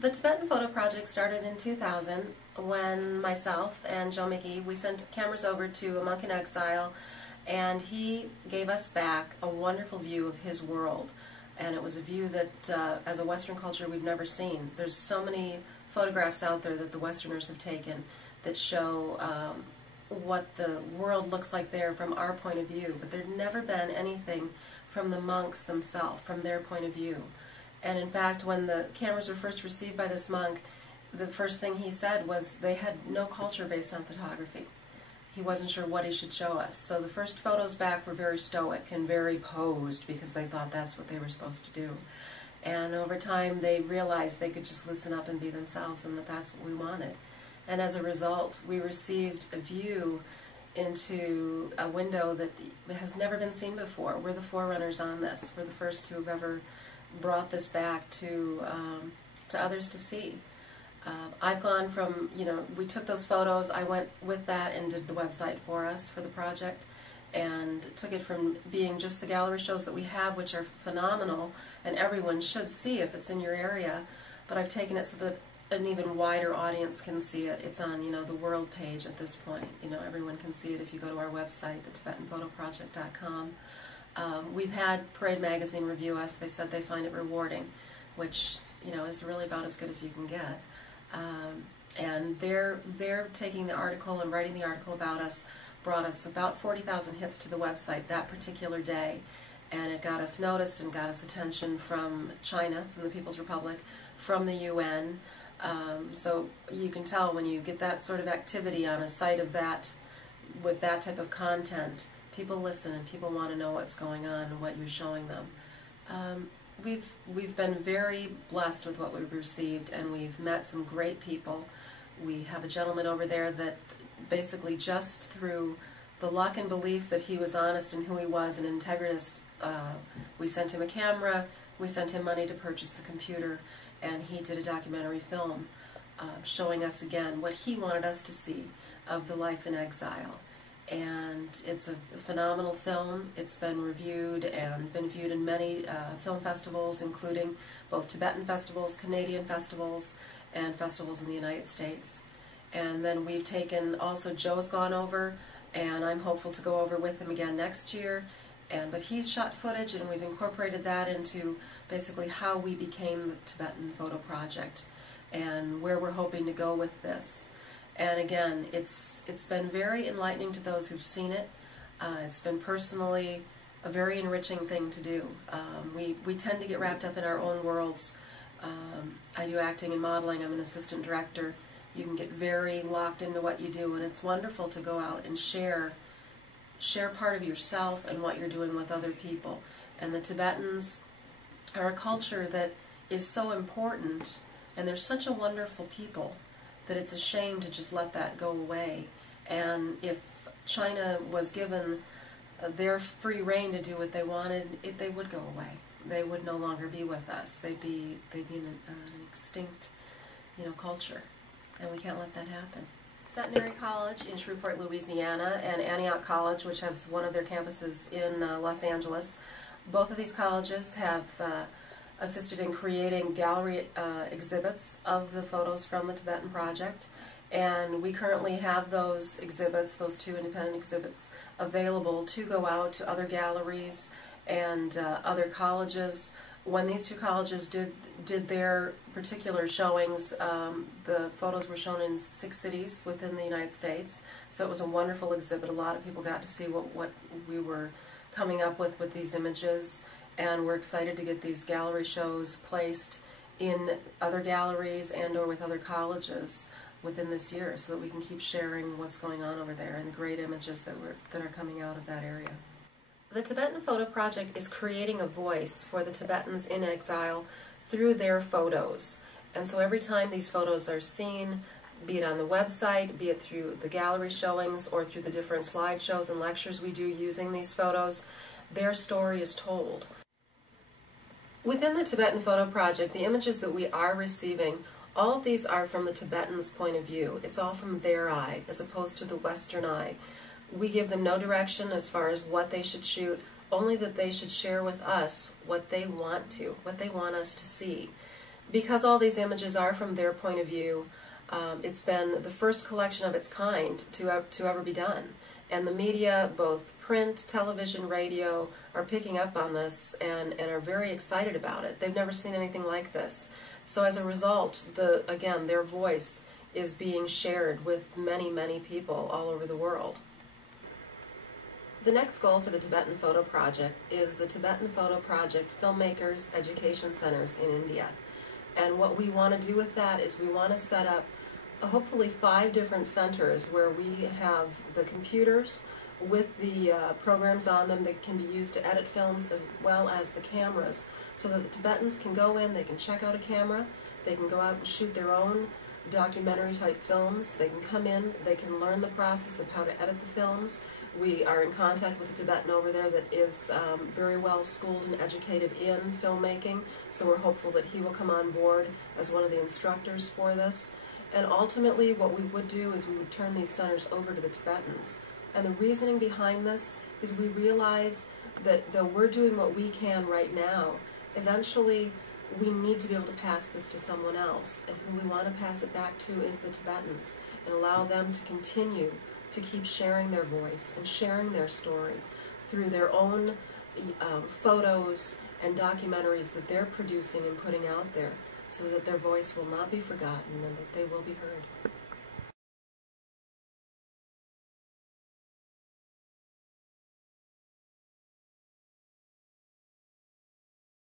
The Tibetan Photo Project started in 2000 when myself and Joe McGee, we sent cameras over to a monk in exile, and he gave us back a wonderful view of his world. And it was a view that, as a Western culture, we've never seen. There's so many photographs out there that the Westerners have taken that show what the world looks like there from our point of view, but there'd never been anything from the monks themselves, from their point of view. And in fact, when the cameras were first received by this monk, the first thing he said was they had no culture based on photography. He wasn't sure what he should show us. So the first photos back were very stoic and very posed because they thought that's what they were supposed to do. And over time they realized they could just loosen up and be themselves, and that that's what we wanted. And as a result, we received a view into a window that has never been seen before. We're the forerunners on this. We're the first who have ever brought this back to others to see. I've gone from, we took those photos, I went with that and did the website for us for the project, and took it from being just the gallery shows that we have, which are phenomenal, and everyone should see if it's in your area, but I've taken it so that an even wider audience can see it. It's on, the world page at this point. Everyone can see it if you go to our website, thetibetanphotoproject.com. We've had Parade Magazine review us. They said they find it rewarding, which, is really about as good as you can get. And they're taking the article and writing the article about us, brought us about 40,000 hits to the website that particular day, and it got us noticed and got us attention from China, from the People's Republic, from the UN. So you can tell when you get that sort of activity on a site of that, with that type of content, people listen and people want to know what's going on and what you're showing them. We've been very blessed with what we've received, and we've met some great people. We have a gentleman over there that basically just through the luck and belief that he was honest in who he was, an integritist, we sent him a camera, we sent him money to purchase a computer, and he did a documentary film showing us again what he wanted us to see of the life in exile. And it's a phenomenal film. It's been reviewed and been viewed in many film festivals, including both Tibetan festivals, Canadian festivals, and festivals in the United States. And then we've taken, also Joe's gone over, and I'm hopeful to go over with him again next year. But he's shot footage, and we've incorporated that into basically how we became the Tibetan Photo Project and where we're hoping to go with this. And again, it's been very enlightening to those who've seen it. It's been personally a very enriching thing to do. We tend to get wrapped up in our own worlds. I do acting and modeling. I'm an assistant director. You can get very locked into what you do, and it's wonderful to go out and share part of yourself and what you're doing with other people. And the Tibetans are a culture that is so important, and they're such a wonderful people that it's a shame to just let that go away. And if China was given their free reign to do what they wanted, they would go away. They would no longer be with us. They'd be an extinct, culture, and we can't let that happen. Centenary College in Shreveport, Louisiana, and Antioch College, which has one of their campuses in Los Angeles. Both of these colleges have assisted in creating gallery exhibits of the photos from the Tibetan Project, and we currently have those exhibits, those two independent exhibits, available to go out to other galleries and other colleges. When these two colleges did their particular showings, the photos were shown in 6 cities within the United States, so it was a wonderful exhibit. A lot of people got to see what we were coming up with these images, and we're excited to get these gallery shows placed in other galleries and or with other colleges within this year, so that we can keep sharing what's going on over there and the great images that are coming out of that area. The Tibetan Photo Project is creating a voice for the Tibetans in exile through their photos. And so every time these photos are seen, be it on the website, be it through the gallery showings, or through the different slideshows and lectures we do using these photos, their story is told. Within the Tibetan Photo Project, the images that we are receiving, all of these are from the Tibetans' point of view. It's all from their eye, as opposed to the Western eye. We give them no direction as far as what they should shoot, only that they should share with us what they want us to see. Because all these images are from their point of view, it's been the first collection of its kind to ever be done. And the media, both print, television, radio, are picking up on this and are very excited about it. They've never seen anything like this. So as a result, again, their voice is being shared with many, many people all over the world. The next goal for the Tibetan Photo Project is the Tibetan Photo Project Filmmakers Education Centers in India. And what we want to do with that is we want to set up hopefully 5 different centers where we have the computers with the programs on them that can be used to edit films, as well as the cameras, so that the Tibetans can go in, they can check out a camera, they can go out and shoot their own documentary type films, they can come in, they can learn the process of how to edit the films. We are in contact with a Tibetan over there that is very well schooled and educated in filmmaking, so we're hopeful that he will come on board as one of the instructors for this. And ultimately what we would do is we would turn these centers over to the Tibetans. And the reasoning behind this is we realize that though we're doing what we can right now, eventually we need to be able to pass this to someone else. And who we want to pass it back to is the Tibetans, and allow them to continue to keep sharing their voice and sharing their story through their own photos and documentaries that they're producing and putting out there, so that their voice will not be forgotten and that they will be heard.